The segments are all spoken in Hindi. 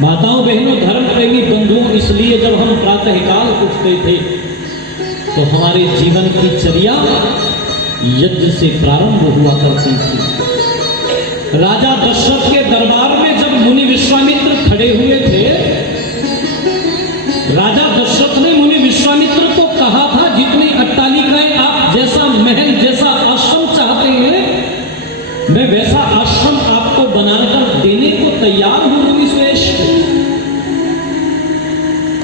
माताओं बहनों धर्म प्रेमी बंधुओं, इसलिए जब हम प्रातःकाल उठते थे तो हमारे जीवन की चर्या यज्ञ से प्रारंभ हुआ करती थी। राजा दशरथ के दरबार में जब मुनि विश्वामित्र खड़े हुए थे, राजा दशरथ ने मुनि विश्वामित्र को कहा था, जितनी अट्टालिकाएं आप जैसा महल जैसा आश्रम चाहते हैं, मैं वैसा आश्रम आपको बनाकर देने को तैयार हूं मुनि श्रेष्ठ।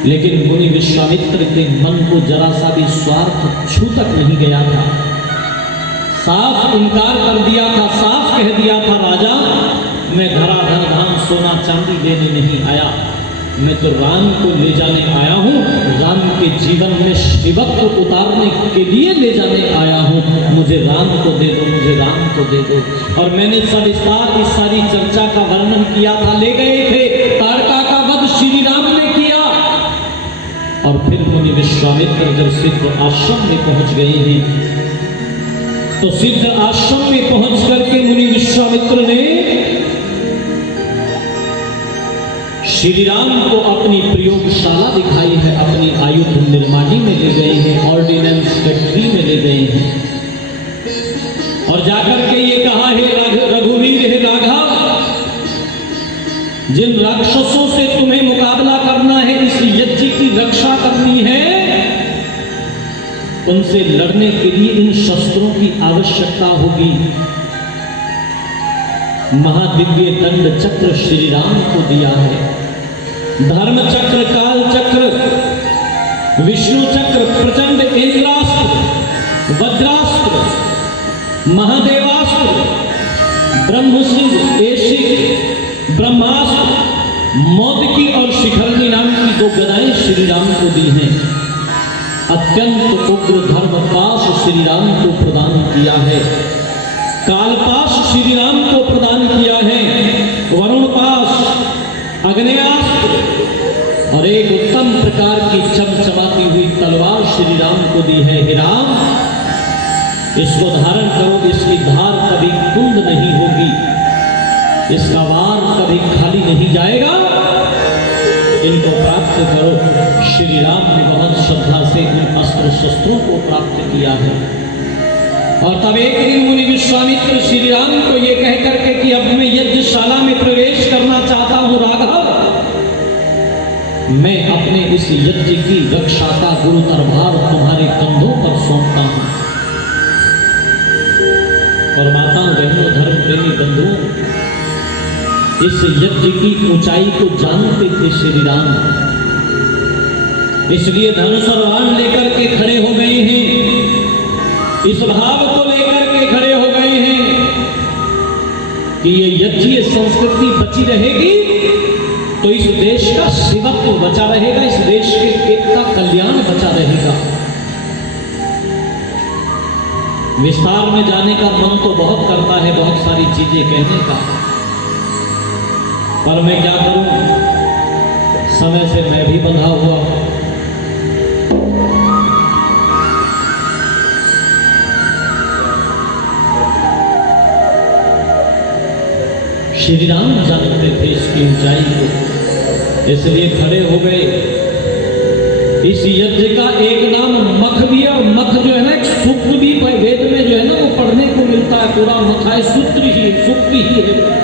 लेकिन मुनि विश्वामित्र के मन को जरा सा भी स्वार्थ छू तक नहीं गया था। साफ इनकार कर दिया था, साफ कह दिया था, राजा मैं धराधर धाम सोना चांदी लेने नहीं आया, मैं तो राम को ले जाने आया हूँ, राम के जीवन में शिवत्व उतारने के लिए ले जाने आया हूँ, मुझे राम को दे दो, मुझे राम को दे दो। और मैंने सविस्तार इस सारी चर्चा का वर्णन किया था। ले गए थे, तारका का वध श्री राम ने किया। और फिर मुनि विश्वामित्र जब सिद्ध आश्रम में पहुंच गए हैं, तो सिद्ध आश्रम में पहुंच करके मुनि विश्वामित्र ने श्री राम को अपनी प्रयोगशाला दिखाई है, अपनी आयुध निर्माणी में ले गए हैं, ऑर्डिनेंस फैक्ट्री में ले गए हैं, और जाकर के ये कहा है रघुवीर हे राघव, जिन राक्षसों से तुम्हें मुकाबला करना है, इस यज्ञ की रक्षा करनी है, उनसे लड़ने के लिए इन शस्त्रों की आवश्यकता होगी। महादिव्य दंड चक्र श्री राम को दिया है, धर्म चक्र, काल चक्र, विष्णु चक्र, प्रचंड इंद्रास्त्र, वज्रास्त्र, महादेवास्त्र, ब्रह्मसिंह, एशिक, ब्रह्मास्त्र, मोदकी और शिखरनी नाम की दो गदाएं श्री राम को दी हैं। अत्यंत उग्र धर्मपाश श्री राम को प्रदान किया है, कालपाश श्री राम को प्रदान किया है, वरुण पाश, अग्नेयास्त्र और एक उत्तम प्रकार की चमचमाती हुई तलवार श्री राम को दी है। हे राम, इसको धारण करो, इसकी धार कभी कुंद नहीं होगी, इसका वार कभी खाली नहीं जाएगा, इनको प्राप्त करो। श्री राम ने बहुत श्रद्धा से इन अस्त्र शस्त्रों को प्राप्त किया है। और तब एक दिन मुनि विश्वामित्र श्री राम को यह कह करके कि अब मैं यज्ञशाला में प्रवेश करना चाहता हूं राघव, मैं अपने इस यज्ञ की रक्षा का गुरुतर भार तुम्हारे कंधों पर सौंपता हूं। और माताओं बहनों धर्म प्रेमी बंधुओं, इस यज्ञ की ऊंचाई को जानते थे श्री राम, इसलिए धनुष और बाण लेकर के खड़े हो गए हैं, इस भाव को लेकर के खड़े हो गए हैं कि ये यज्ञीय संस्कृति बची रहेगी तो इस देश का शिवत्व बचा रहेगा, इस देश के एक का कल्याण बचा रहेगा। विस्तार में जाने का मन तो बहुत करता है, बहुत सारी चीजें कहने का, पर मैं क्या करूं, समय से मैं भी बंधा हुआ हूं। श्री राम जानते थे इसकी ऊंचाई को, इसलिए खड़े हो गए। इस यज्ञ का एक नाम मख भी है, और मख जो है ना एक सूत्र भी वेद में जो है ना वो पढ़ने को मिलता है, पूरा मख है, सूत्र ही सूक्ति ही है।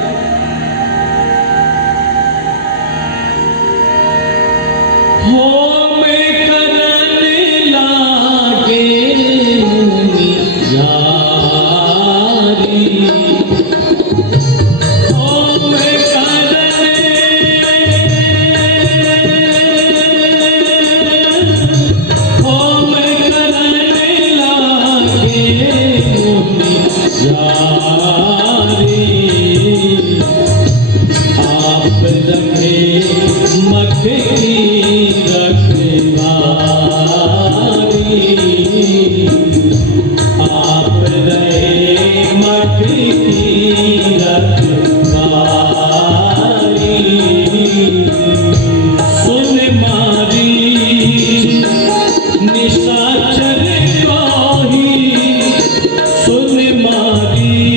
सुन मारी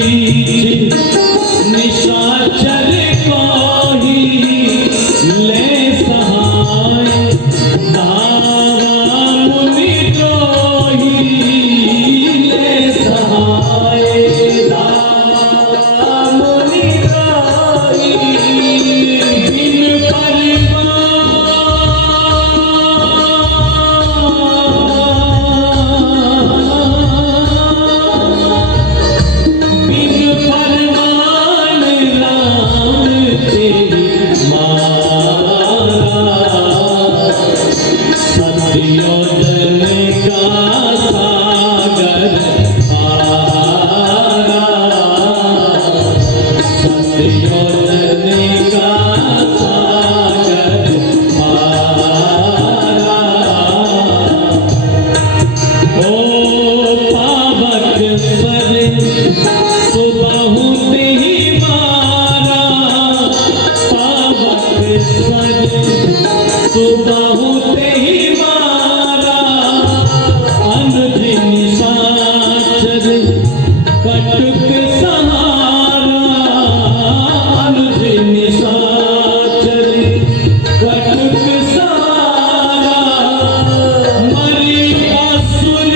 सर सुबह होते ही मारा, पावक सर सुबह होते ही मारा, अनुज निशाचर कटुक सहारा, अनुज निशाचर कटुक सहारा, मरी असुर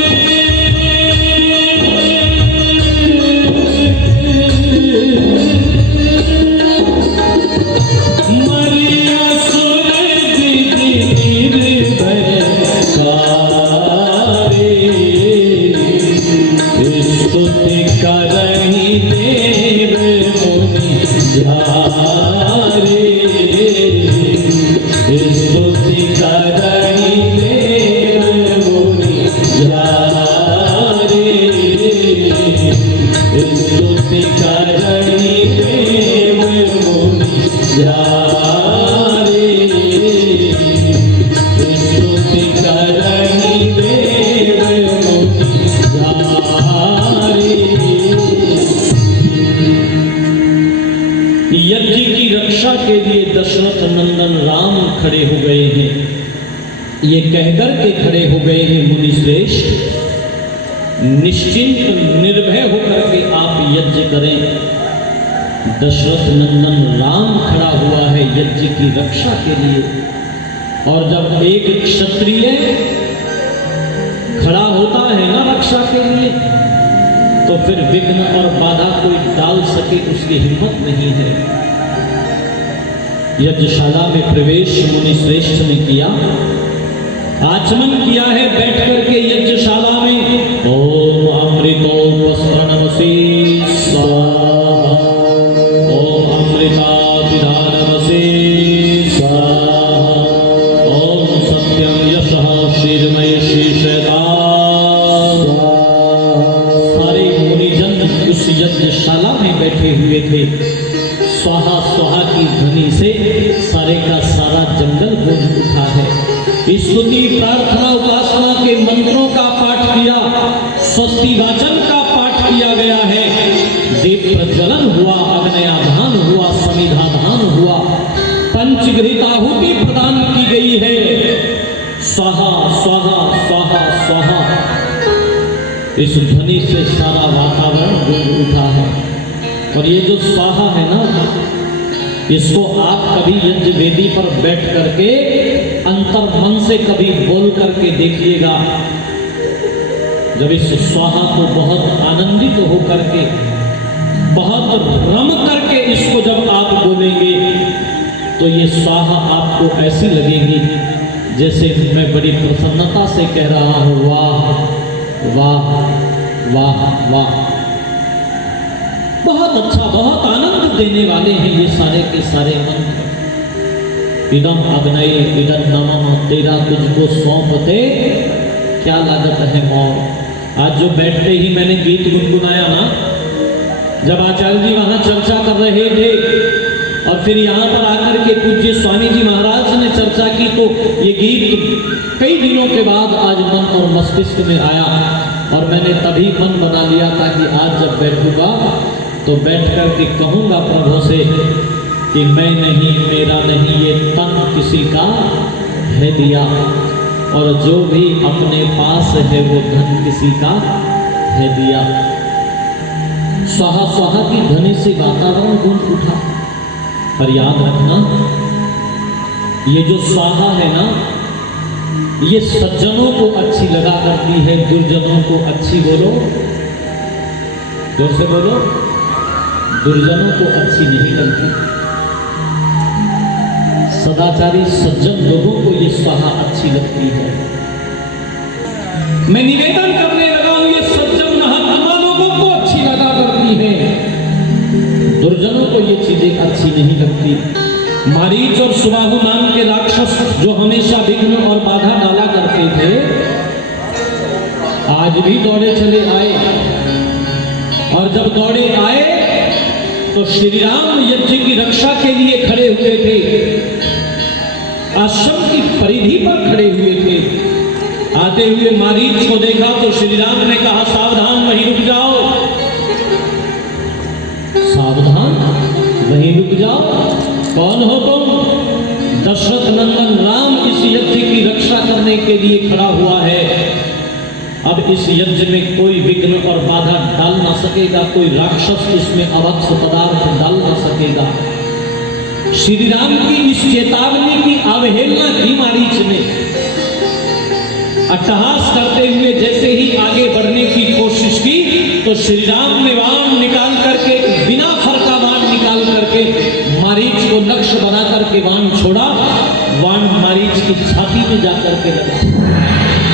मरी असुर निर्भय सारे, स्तुति करहि देव मुनि झारे, स्तुति करहि देव मुनि झारे, स्तुति करहि देव मुनि झारे, स्तुति करहि देव मुनि झारे। यज्ञ की रक्षा के लिए दशरथ नंदन राम खड़े हो गए हैं। ये कहकर के खड़े हो गए हैं मुनि श्रेष्ठ, निश्चिंत निर्भय होकर के आप यज्ञ करें। दशरथ नंदन राम खड़ा हुआ है यज्ञ की रक्षा के लिए। और जब एक क्षत्रिय खड़ा होता है ना रक्षा के लिए, तो फिर विघ्न और बाधा कोई डाल सके उसकी हिम्मत नहीं है। यज्ञशाला में प्रवेश मुनि श्रेष्ठ ने किया, आचमन किया है बैठ करके यज्ञशाला में। ओम अमृतोपस्त्रणमसि स्वाहा, ओम अमृतापिधानमसि स्वाहा, ओम सत्यम यशः शीर्मय शीर्षदा। सारे मुनिजन उस यज्ञशाला में बैठे हुए थे। स्वाहा स्वाहा की ध्वनि से सारे का सारा जंगल गूंज उठा है। स्तुति प्रार्थना उपासना के मंत्रों का पाठ किया, स्वस्ति वाचन का पाठ किया गया है। दीप प्रज्वलन हुआ, अग्नयाधान हुआ, समिधाधान हुआ, पंचघृत आहुति प्रदान की गई है। स्वाहा स्वाहा स्वाहा स्वाहा, इस ध्वनि से सारा वातावरण गूंज उठा है। और ये जो स्वाहा है ना, इसको आप कभी यज्ञ वेदी पर बैठ करके अंतर मन से कभी बोल करके देखिएगा। जब इस स्वाहा को बहुत आनंदित होकर के, बहुत रम करके इसको जब आप बोलेंगे, तो ये स्वाहा आपको ऐसी लगेगी जैसे मैं बड़ी प्रसन्नता से कह रहा हूँ, वाह वाह वाह वाह। बहुत अच्छा, बहुत आनंद देने वाले हैं ये सारे के सारे मंत्र। इदम अग्नये इदम नमः, तेरा तुझको सौंपते क्या लागत है मौर। आज जो बैठते ही मैंने गीत गुनगुनाया ना, जब आचार्य जी वहां चर्चा कर रहे थे और फिर यहाँ पर आकर के पूज्य स्वामी जी महाराज ने चर्चा की, तो ये गीत कई दिनों के बाद आज मन और मस्तिष्क में आया। और मैंने तभी मन बना लिया था कि आज जब बैठूंगा तो बैठ कर के कहूँगा प्रभु से कि मैं नहीं, मेरा नहीं, ये तन किसी का है दिया, और जो भी अपने पास है वो धन किसी का है दिया। स्वाहा स्वाहा की ध्वनि से वातावरण गूंज उठा। पर याद रखना, ये जो स्वाहा है ना, ये सज्जनों को अच्छी लगा करती है, दुर्जनों को अच्छी बोलो, जोर से बोलो, दुर्जनों को अच्छी नहीं लगती। सदाचारी सज्जन लोगों को ये स्वाहा अच्छी लगती है। मैं निवेदन करने लगा हूं, ये सज्जन महात्मा लोगों को अच्छी लगा करती है, दुर्जनों को ये चीजें अच्छी नहीं लगती। मारीच और सुबाहु नाम के राक्षस जो हमेशा विघ्न और बाधा डाला करते थे, आज भी दौड़े चले आए। और जब दौड़े आए तो श्री राम यज्ञ की रक्षा के लिए खड़े हुए थे, आश्रम की परिधि पर खड़े हुए थे। आते हुए मारीच को देखा तो श्री राम ने कहा, सावधान, वहीं रुक जाओ। कौन हो तुम? दशरथ नंदन राम इस यज्ञ की रक्षा करने के लिए खड़ा हुआ है। अब इस यज्ञ में कोई विघ्न और बाधा डाल ना सकेगा, कोई राक्षस इसमें अवक्ष पदार्थ डाल ना सकेगा। श्री राम की इस चेतावनी की अवहेलना की मारीच ने। अट्टहास करते हुए जैसे ही आगे बढ़ने की कोशिश की तो श्री राम ने बाण निकाल करके, बिना फरका बाण निकाल करके मारीच को लक्ष्य बना करके बाण छोड़ा। बाण मारीच की छाती में जाकर के लगा।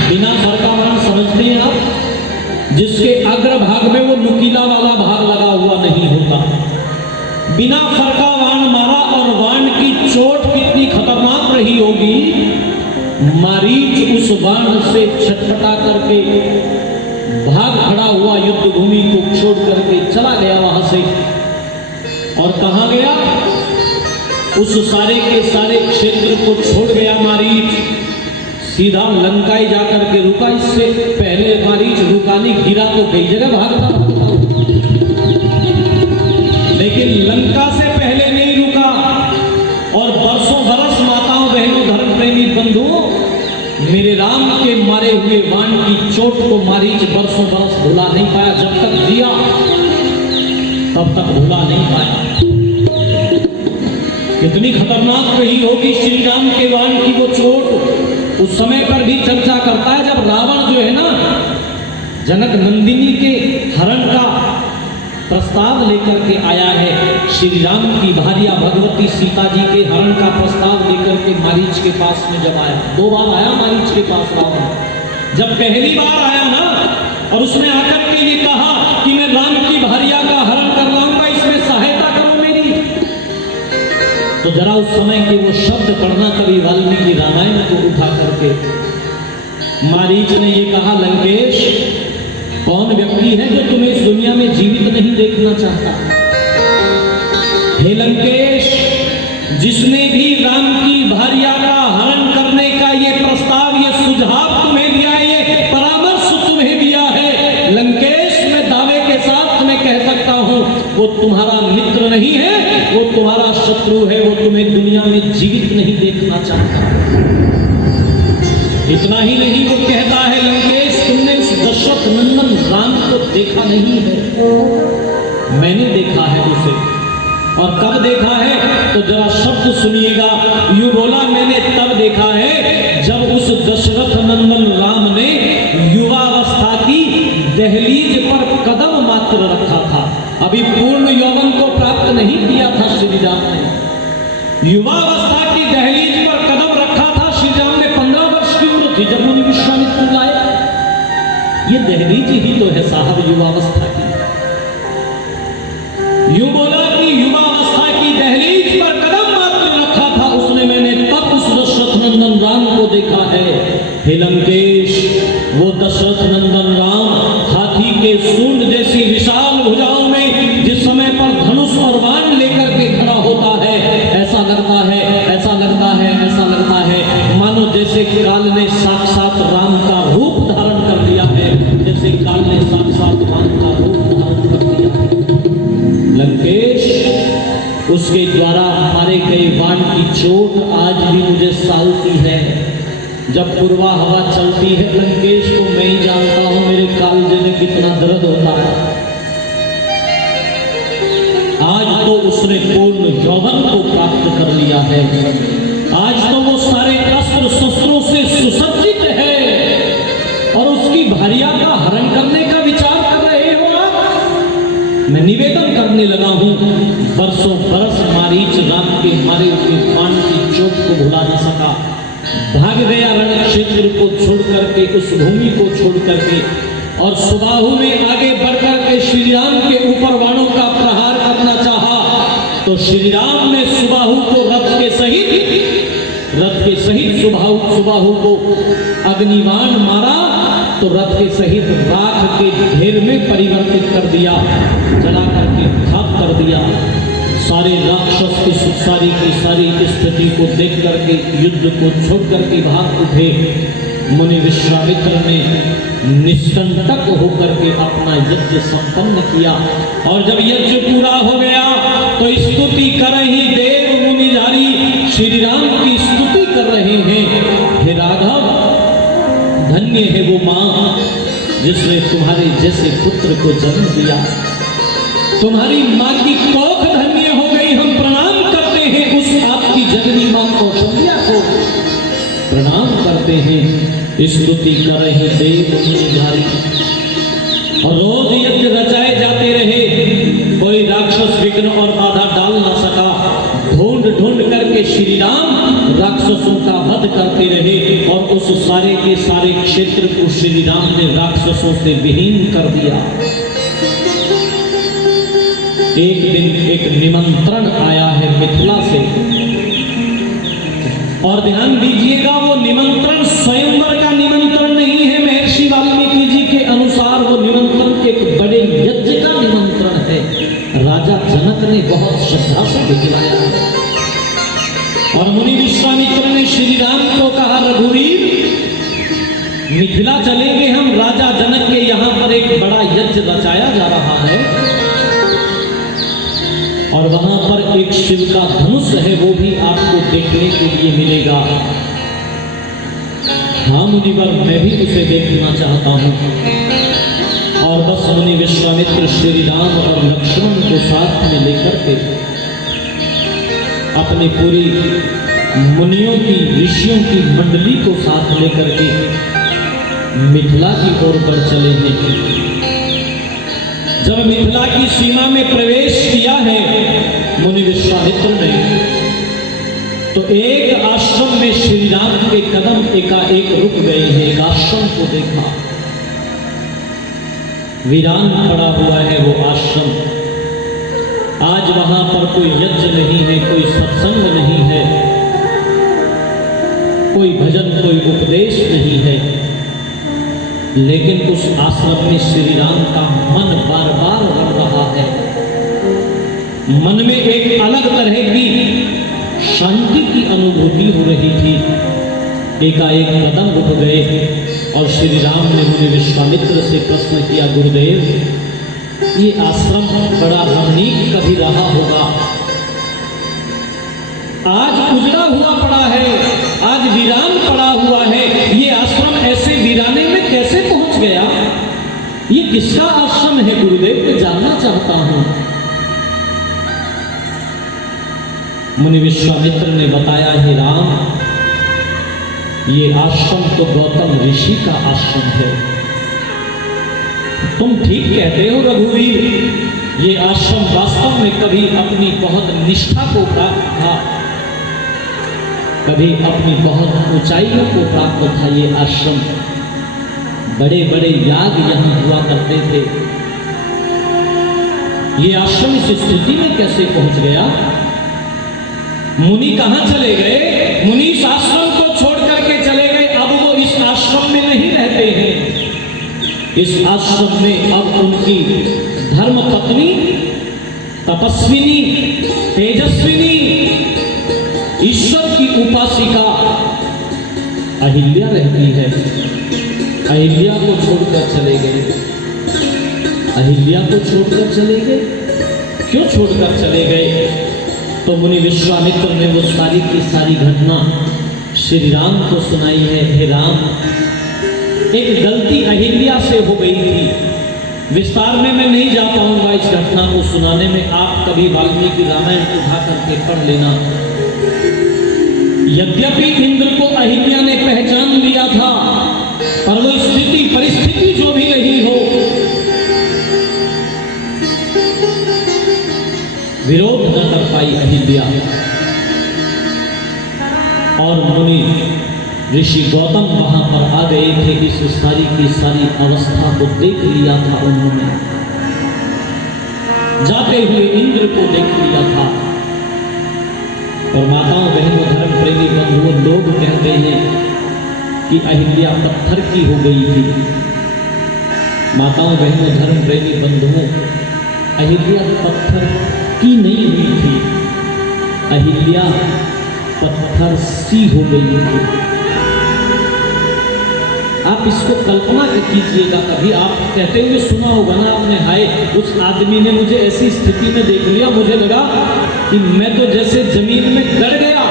बिना फरका बाण समझते हैं आप, जिसके अग्रभाग में वो नुकीला वाला भाग लगा हुआ नहीं होता। बिना फरका बाण मारा और बाण की चोट कितनी खतरनाक रही होगी। मारीच उस बाण से छटपटा करके भाग खड़ा हुआ, युद्ध भूमि को छोड़ करके चला गया वहां से। और कहां गया? उस सारे के सारे क्षेत्र को छोड़ गया मारीच, सीधा लंकाई जाकर के रुका। इससे पहले मारीच रुका नहीं, गिरा तो कई जगह भागता, लेकिन लंका से पहले नहीं रुका। और बरसों बरस माताओं बहनों धर्म प्रेमी बंधुओं, मेरे राम के मारे हुए बाण की चोट को मारीच बरसों बरस भुला नहीं पाया। जब तक जिया तब तक भुला नहीं पाया। कितनी खतरनाक रही होगी श्री राम के बाण की वो चोट। उस समय पर भी चर्चा करता है जब रावण जो है ना, जनक नंदिनी के हरण का प्रस्ताव लेकर के आया है। श्री राम की भार्या भगवती सीता जी के हरण का प्रस्ताव लेकर के मारीच के पास में जब आया, 2 बार आया मारीच के पास रावण। जब पहली बार आया ना, और उसने आकर के ये कहा कि मैं राम की भार्या का हरण कर लाऊंगा, इसमें सहायता करो मेरी। तो जरा उस समय के वो शब्द पढ़ना कवि वाल्मीकि रामायण को उठा करके। मारीच ने ये कहा, लंकेश, कौन व्यक्ति है जो तुम्हें इस दुनिया में जीवित नहीं देखना चाहता? हे लंकेश, जिसने भी राम की भार्या का हरण करने का ये प्रस्ताव, ये सुझाव तुम्हें दिया है, ये परामर्श तुम्हें दिया है, लंकेश, मैं दावे के साथ तुम्हें कह सकता हूं, वो तुम्हारा मित्र नहीं है, वो तुम्हारा शत्रु है। वो तुम्हें दुनिया में जीवित नहीं देखना चाहता। इतना ही नहीं, वो कहता है, लंकेश, तुमने इस दशरथ नंदन राम को देखा नहीं है, मैंने देखा है उसे। और कब देखा है? तो जरा शब्द सुनिएगा। यूं बोला, मैंने तब देखा है जब उस दशरथ नंदन राम ने युवावस्था की दहलीज पर कदम मात्र रखा था। अभी पूर्ण यौवन को प्राप्त नहीं किया था श्री राम ने। युवावस्था की दहलीज पर कदम रखा था श्री राम ने। 15 वर्ष की उम्र थी जब मुनि विश्वामित्र लाए। ये दहलीज ही तो है साहब युवावस्था की। यूं बोला कि युवावस्था की दहलीज पर कदम मात्र रखा था उसने, मैंने तब उस दशरथ नंदन राम को देखा है। हे लंकेश, वो दशरथ नंदन राम हाथी के सूंड जैसी विशाल भुजाओं में जिस समय पर धनुष और बाण लेकर के खड़ा होता है, ऐसा लगता है, ऐसा लगता है, ऐसा लगता है मानो जैसे काल ने साक्षात राम का रूप धारण कर लिया है, जैसे काल ने साक्षात राम का रूप धारण कर लिया है। लंकेश, उसके द्वारा मारे गए बाण की चोट आज भी मुझे साउती है। जब पूर्वा हवा चलती है लंकेश, तो मैं ही जानता हूं मेरे कालजे में कितना दर्द होता है। आज तो उसने पूर्ण यौवन को प्राप्त कर लिया है। आज तो वो सारे अस्त्र शस्त्रों से सुसज्जित है और उसकी भार्या का हरण करने का विचार कर रहे हो आप। मैं निवेदन करने लगा हूं, बरसों बरस मारीच राम के मारे हुए बाण की चोट को भुला न सका। भाग गया रण क्षेत्र को छोड़ करके, उस भूमि को छोड़ करके, और सुबाहु में आगे बढ़कर के श्री राम के ऊपर बाणों का प्रहार करना चाहा। तो श्री राम ने सुबाहु को रथ के सहित सुबाहु को अग्निबाण मारा, तो रथ के सहित राख के ढेर में परिवर्तित कर दिया, जला करके खाक कर दिया। सारे राक्षस की सारी स्थिति को देख करके युद्ध को छोड़ करके भाग उठे। मुनि विश्वामित्र ने निष्कंटक होकर के अपना यज्ञ संपन्न किया। और जब यज्ञ पूरा हो गया तो स्तुति कर ही देव मुनि श्री राम की स्तुति कर रहे हैं। हे राघव, धन्य है वो माँ जिसने तुम्हारे जैसे पुत्र को जन्म दिया। तुम्हारी माँ की कोख धन्य हो गई। हम प्रणाम करते हैं उस आपकी जननी माँ कौशल्या को, प्रणाम करते हैं। स्तुति कर रहे देव मुनिधारी। और रोज यज्ञ रचाए जाते रहे, कोई राक्षस विघ्न और बाधा डाल ना सका। ढूंढ ढूंढ करके श्री राम राक्षसों का वध करते रहे और उस सारे के सारे क्षेत्र को श्री राम ने राक्षसों से विहीन कर दिया। एक दिन एक निमंत्रण आया है मिथिला से, और ध्यान दीजिएगा वो निमंत्रण स्वयंवर का निमंत्रण नहीं है। महर्षि वाल्मीकि जी के अनुसार वो निमंत्रण एक बड़े यज्ञ का निमंत्रण है। राजा जनक ने बहुत श्रद्धा से भिजवाया है। और मुनि विश्वामित्र ने श्री राम को कहा, रघुवीर मिथिला चलेंगे हम, राजा जनक के यहाँ पर एक बड़ा यज्ञ रचाया जा रहा है और वहां पर एक शिव का धनुष है, वो भी आपको देखने के लिए मिलेगा। हाँ मुनिवर, मैं भी उसे देखना चाहता हूं। और बस मुनि विश्वामित्र श्री राम और लक्ष्मण को साथ में लेकर के अपनी पूरी मुनियों की, ऋषियों की मंडली को साथ लेकर के मिथिला की ओर बढ़ चले हैं। जब मिथिला की सीमा में प्रवेश किया है मुनि विश्वामित्र ने, तो एक आश्रम में श्री राम के कदम एकाएक रुक गए हैं। एक आश्रम को देखा, वीरान पड़ा हुआ है वो आश्रम। आज वहां पर कोई यज्ञ नहीं है, कोई सत्संग नहीं है, कोई भजन, कोई उपदेश नहीं है, लेकिन उस आश्रम में श्री राम का मन बार बार बढ़ रहा है। मन में एक अलग तरह की शांति की अनुभूति हो रही थी। एकाएक कदम रुक गए और श्री राम ने मुनि विश्वामित्र से प्रश्न किया, गुरुदेव ये आश्रम बड़ा रमणीक कभी रहा होगा, आज उजड़ा हुआ पड़ा है, आज वीरान पड़ा हुआ है, ये आश्रम ऐसे वीराने में कैसे पहुंच गया? ये किसका आश्रम है गुरुदेव, मैं जानना चाहता हूं। मुनि विश्वामित्र ने बताया, हे राम ये आश्रम तो गौतम ऋषि का आश्रम है। तुम ठीक कहते हो रघुवीर, ये आश्रम वास्तव में कभी अपनी बहुत निष्ठा को प्राप्त था, कभी अपनी बहुत ऊंचाइयों को प्राप्त था। ये आश्रम, बड़े बड़े याग यहां हुआ करते थे। ये आश्रम इस स्थिति में कैसे पहुंच गया? मुनि कहां चले गए? मुनि इस आश्रम को छोड़ करके चले गए। अब वो इस आश्रम में नहीं रहते हैं। इस आश्रम में अब उनकी धर्म पत्नी, तपस्विनी, तेजस्विनी, ईश्वर की उपासिका अहिल्या रहती है। अहिल्या को छोड़कर चले गए। अहिल्या को छोड़कर चले गए। क्यों छोड़कर चले गए? तो मुनि विश्वामित्र ने वो सारी की सारी घटना श्री राम को सुनाई है। हे राम, एक गलती अहिल्या से हो गई थी। विस्तार में मैं नहीं जा पाऊंगा इस घटना को सुनाने में, आप कभी वाल्मीकि रामायण उठा करके पढ़ लेना। यद्यपि इंद्र को अहिल्या ने पहचान लिया था, पर वो स्थिति परिस्थिति जो भी रही हो, विरोध न कर पाई अहिल्या। और मुनि ऋषि गौतम वहां पर आ गए थे। इस सारी की सारी अवस्था को देख लिया था उन्होंने, जाते हुए इंद्र को देख लिया था। और माताओं, बहनों, धर्म प्रेमी बंधुओं, लोग कहते हैं कि अहिल्या पत्थर की हो गई थी। माताओं, बहनों, धर्म प्रेमी बंधुओं, अहिल्या पत्थर की नहीं हुई थी, अहिल्या पत्थर सी हो गई थी। आप इसको कल्पना कीजिएगा। कभी आप कहते हुए सुना होगा ना आपने, हाय उस आदमी ने मुझे ऐसी स्थिति में देख लिया, मुझे लगा कि मैं तो जैसे जमीन में गड़ गया,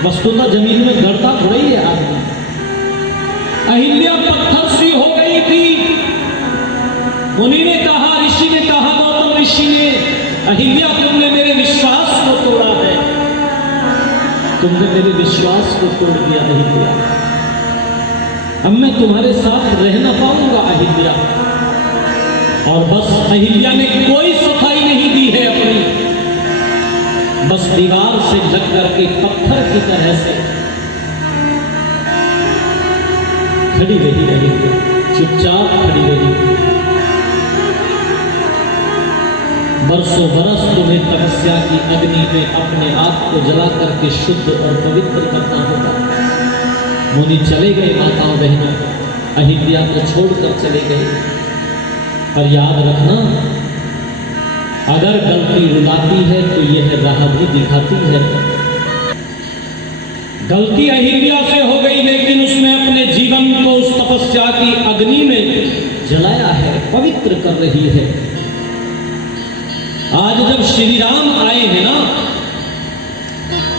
वस्तुतः जमीन में गड़ता थोड़ा ही है आदमी। अहिल्या पत्थर सी हो गई थी। मुनि ने कहा, ऋषि ने कहा, गौतम ऋषि ने, अहिल्या तुमने मेरे विश्वास को तोड़ा है, तुमने मेरे विश्वास को तोड़ दिया अहिल्या। अब मैं तुम्हारे साथ रह ना पाऊंगा अहिल्या। और बस अहिल्या ने कोई सफाई नहीं दी है अपनी, बस दीवार से लग करके पत्थर की तरह से खड़ी रही, चुपचाप खड़ी रही। बरसों बरस तुम्हें तपस्या की अग्नि में अपने आप को जला करके शुद्ध और पवित्र करना होगा। मुनि चले गए, माताओं बहनों, अहिल्या को छोड़कर चले गए। पर याद रखना, अगर गलती रुलाती है तो यह राह भी दिखाती है। गलती अहिल्या से हो गई, लेकिन उसने अपने जीवन को उस तपस्या की अग्नि में जलाया है, पवित्र कर रही है। आज जब श्री राम आए हैं ना,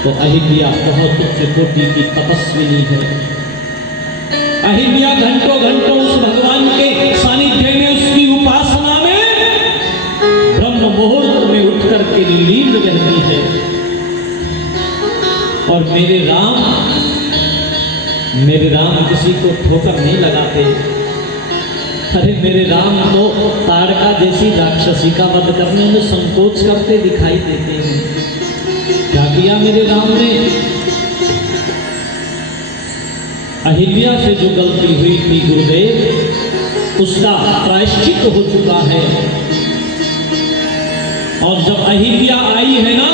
तो अहिल्या बहुत उच्च कोटि की तपस्विनी है। अहिल्या घंटों घंटों उस भगवान के सानिध्य में, उसकी उपासना में ब्रह्म मुहूर्त में उठ करके लीन रहती है। और मेरे राम किसी को ठोकर नहीं लगाते। अरे मेरे राम तो ताड़का जैसी राक्षसी का वध करने में संकोच करते दिखाई देते हैं। क्या किया मेरे राम ने? अहिल्या से जो गलती हुई थी गुरुदेव, उसका प्रायश्चित हो चुका है। और जब अहिल्या आई है ना,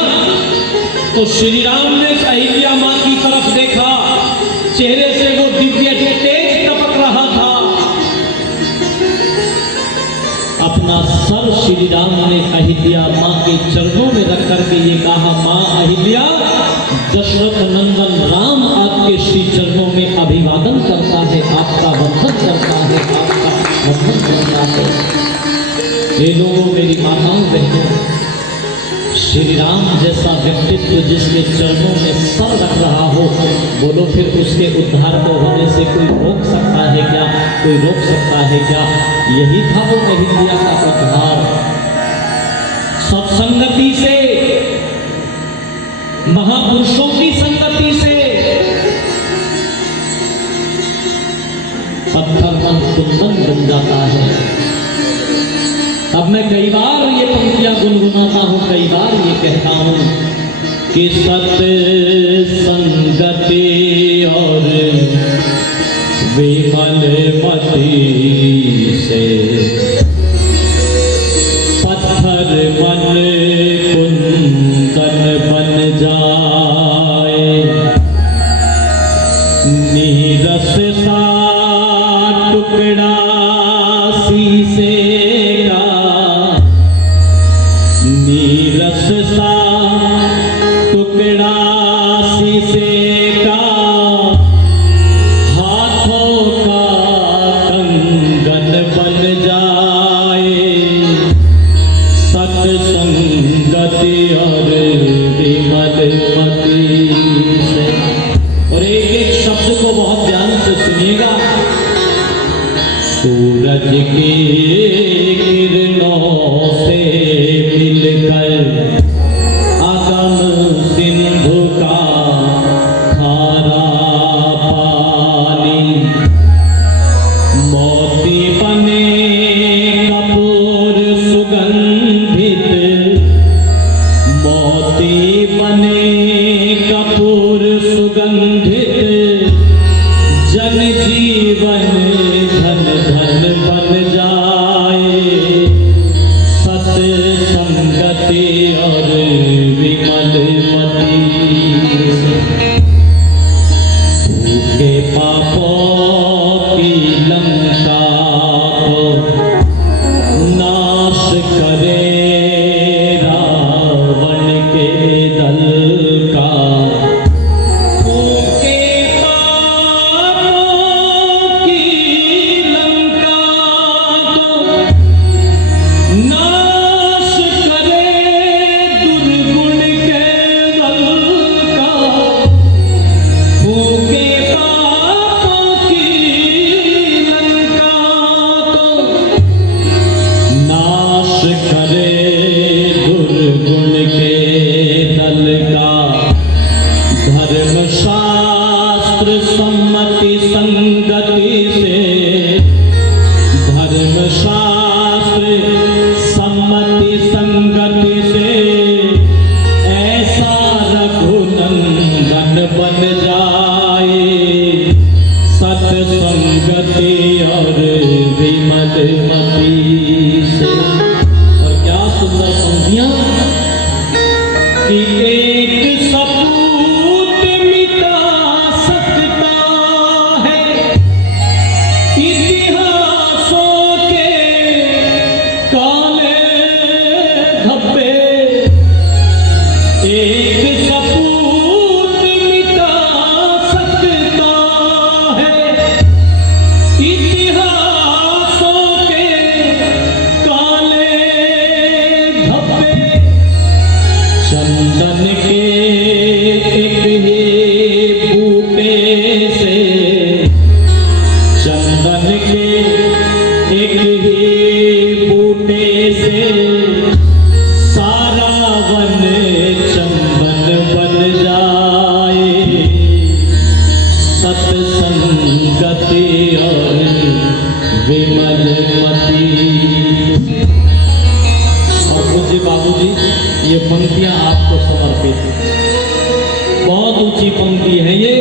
तो श्री राम ने अहिल्या मां की तरफ देखा, चेहरे से वो दिव्य तेज टपक रहा था। अपना सर श्री राम ने अहिल्या मां के चरणों में रख करके ये कहा, मां अहिल्या, दशरथ नंदन राम आपके श्री चरणों में अभिवादन करता है, आपका वंदन करता है, आपका वंदन करता है। ये लोगों, मेरी माताओं बहनों, श्री राम जैसा व्यक्तित्व जिसके चरणों में सर रख रहा हो, बोलो फिर उसके उद्धार को होने से कोई रोक सकता है क्या? कोई रोक सकता है क्या? यही था वो अहिल्या का उद्धार। सत्संगति से, महापुरुषों की संगति से पत्थर मन कुंदन बन जाता है। अब मैं कई बार ये पंक्तियां गुनगुनाता हूं, कई बार ये कहता हूं कि सत्संगति और विमल मति से पत्थर मन कुंदन बन जाए। नीरस सा टुकड़ा शीशे का, नीरस सा टुकड़ा शीशे का, हाथों का कंगन बन जाए। सत्संगति और विमल मति से। और एक एक शब्द को बहुत ध्यान से सुनिएगा। सूरज के कि एक सपूत मिटा सकता है इतिहासों के काले धब्बे। एक सपूत मिटा सकता है इतिहासों के काले धब्बे। चंदन के एक ही बूटे से, चंदन के एक ही बूटे से सारा वन चंदन बन जाए। सत्संगति और विमलमति। और पूज्य बाबूजी, ये पंक्तियां आपको समर्पित है। बहुत ऊंची पंक्ति है ये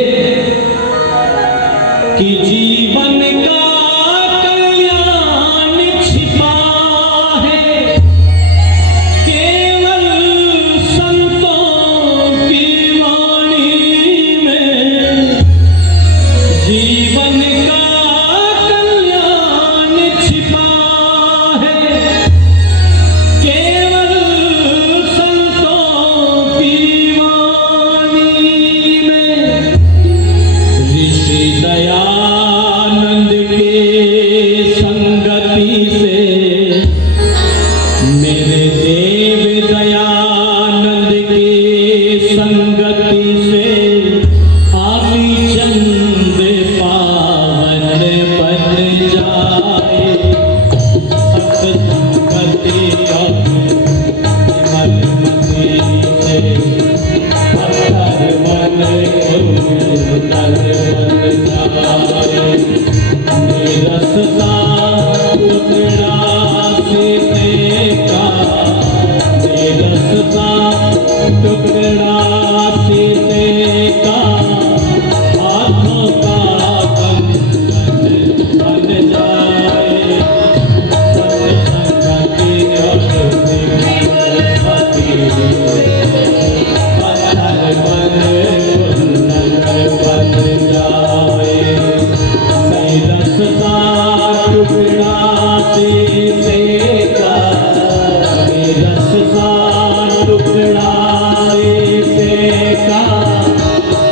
कि जीवन का कल्याण छिपा है केवल संतों की वाणी में। जीवन का कल्याण छिपा है केवल संतों की वाणी में। ऋषि दयानंद के संगति से, मेरे देव दयानंद की संगति से आदि चंद पावन बन जाए। सत्संगति और विमलमति से पत्थर मन कुंदन बन जाए। निरसता टुकड़ा सीते का, निरसता टुकड़ा सीते का हाथों का कंगन बन जाए। सत्संगति और विमलमति पत्थर मन कुंदन बन जाए। रसता टुकड़ा सीते का, रसता टुकड़ा सीते का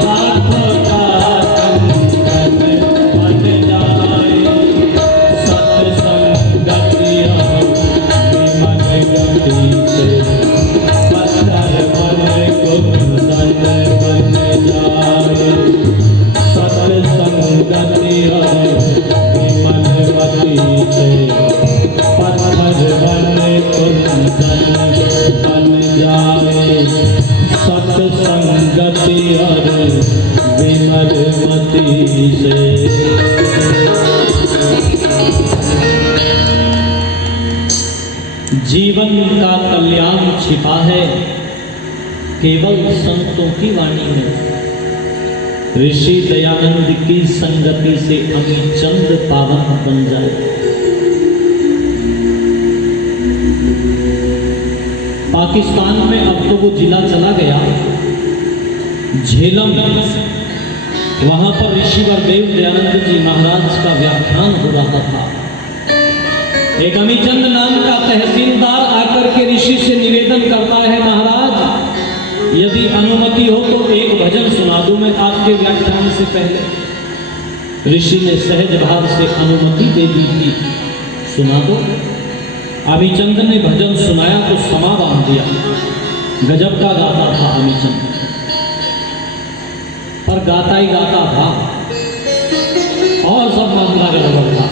हाथों का कंगन बन जाए। सत्संगति और विमलमति से पत्थर मन कुंदन बन जाए। सत्संगति और विमलमति से पत्थर बन कुंदन बन जाए। सत्संगति और विमलमति से। जीवन का कल्याण छिपा है केवल संतों की वाणी में। ऋषि दयानंद की संगति से अमी चंद पावन बन जाए। पाकिस्तान में अब तो वो जिला चला गया झेलम। वहां पर ऋषिवर देव दयानंद जी महाराज का व्याख्यान हो रहा था। एक अमीचंद नाम का तहसीलदार आकर के ऋषि से निवेदन करता है, महाराज यदि अनुमति हो तो एक भजन सुना दूं मैं आपके व्याख्यान से पहले। ऋषि ने सहज भाव से अनुमति दे दी थी, सुना दो। अमीचंद ने भजन सुनाया तो समा बांध दिया। गजब का गाता था अमीचंद, पर गाता ही गाता था और सब मामला गड़बड़ था।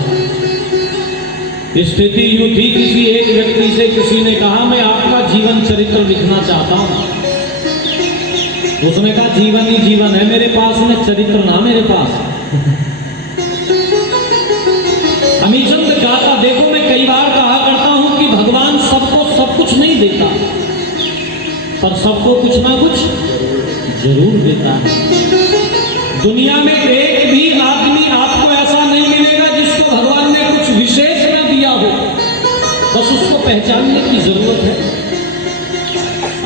स्थिति यूं थी, किसी एक व्यक्ति से किसी ने कहा मैं आपका जीवन चरित्र लिखना चाहता हूं। उसने कहा जीवन ही जीवन है मेरे पास में, चरित्र ना मेरे पास। अमीचंद गाता, देखो मैं कई बार कहा करता हूं कि भगवान सबको सब कुछ नहीं देता, पर सबको कुछ ना कुछ जरूर देता है। दुनिया में एक भी आदमी आपको ऐसा नहीं मिलेगा जिसको भगवान ने कुछ विशेष न दिया हो, बस उसको पहचानने की जरूरत है।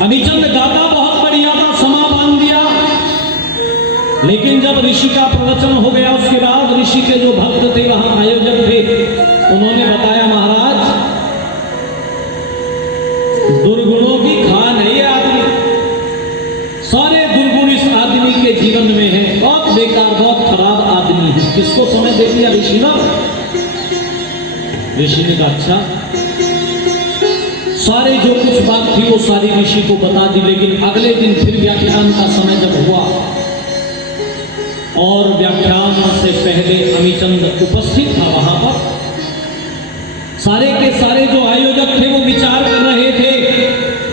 अमीचंद गाता बहुत लेकिन जब ऋषि का प्रवचन हो गया उसके बाद ऋषि के जो भक्त थे, वहां आयोजक थे, उन्होंने बताया महाराज दुर्गुणों की खान है ये आदमी, सारे दुर्गुण इस आदमी के जीवन में है, बहुत बेकार बहुत खराब आदमी है। किसको समय दे दिया ऋषि ने? ऋषि ने कहा अच्छा। सारे जो कुछ बात थी वो सारी ऋषि को बता दी, लेकिन अगले दिन फिर व्याख्यान का समय जब हुआ और व्याख्यान से पहले अमीचंद उपस्थित था, वहां पर सारे के सारे जो आयोजक थे वो विचार कर रहे थे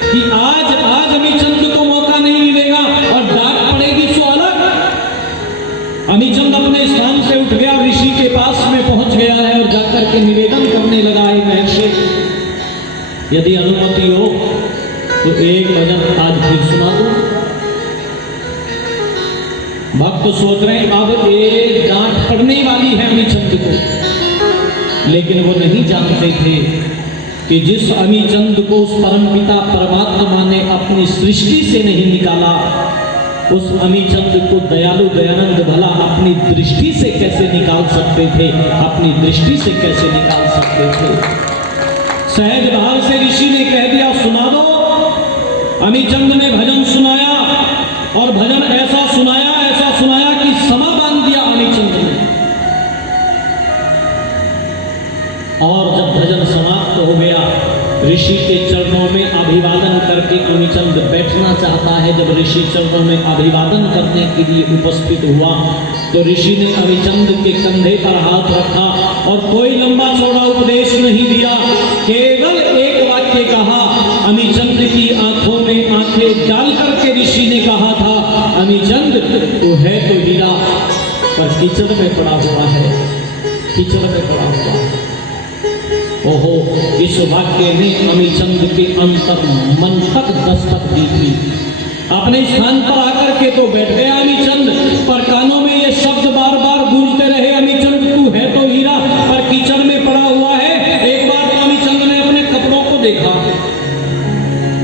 कि आज अमीचंद को मौका नहीं मिलेगा और डांट पड़ेगी सो अलग। अमीचंद अपने स्थान से उठ गया, ऋषि के पास में पहुंच गया है और जाकर के निवेदन करने लगा है, महर्षि यदि अनुमति हो तो एक भजन आज फिर सुना दो। भक्त सोच रहे हैं अब एक डांट पड़ने वाली है अमीचंद को, लेकिन वो नहीं जानते थे कि जिस अमीचंद को उस परमपिता परमात्मा ने अपनी सृष्टि से नहीं निकाला, उस अमीचंद को दयालु दयानंद भला अपनी दृष्टि से कैसे निकाल सकते थे, अपनी दृष्टि से कैसे निकाल सकते थे। सहज भाव से ऋषि ने कह दिया सुना दो। अमीचंद ने भजन सुनाया और भजन ऐसा सुनाया कि समा बांध दिया अमीचंद ने। और जब भजन समाप्त हो गया, ऋषि के चरणों में अभिवादन करके अमीचंद बैठना चाहता है। जब ऋषि चरणों में अभिवादन करने के लिए उपस्थित हुआ तो ऋषि ने अमीचंद के कंधे पर हाथ रखा और कोई लंबा चौड़ा उपदेश नहीं दिया, केवल एक वाक्य कहा। अमीचंद की आंखों में आंखें डाल करके ऋषि ने कहा था, अमीचंद तू है तो हीरा पर कीचड़ में पड़ा हुआ है, कीचड़ में पड़ा हुआ है। ओहो, इस वाक्य ने अमीचंद के अंतर मन तक दस्तक दी थी। अपने स्थान पर आकर के तो बैठ गया अमीचंद, पर कानों में ये शब्द बार बार गूंजते रहे, अमीचंद तू है तो हीरा पर कीचड़ में पड़ा हुआ है। एक बार तो अमीचंद ने अपने कपड़ों को देखा,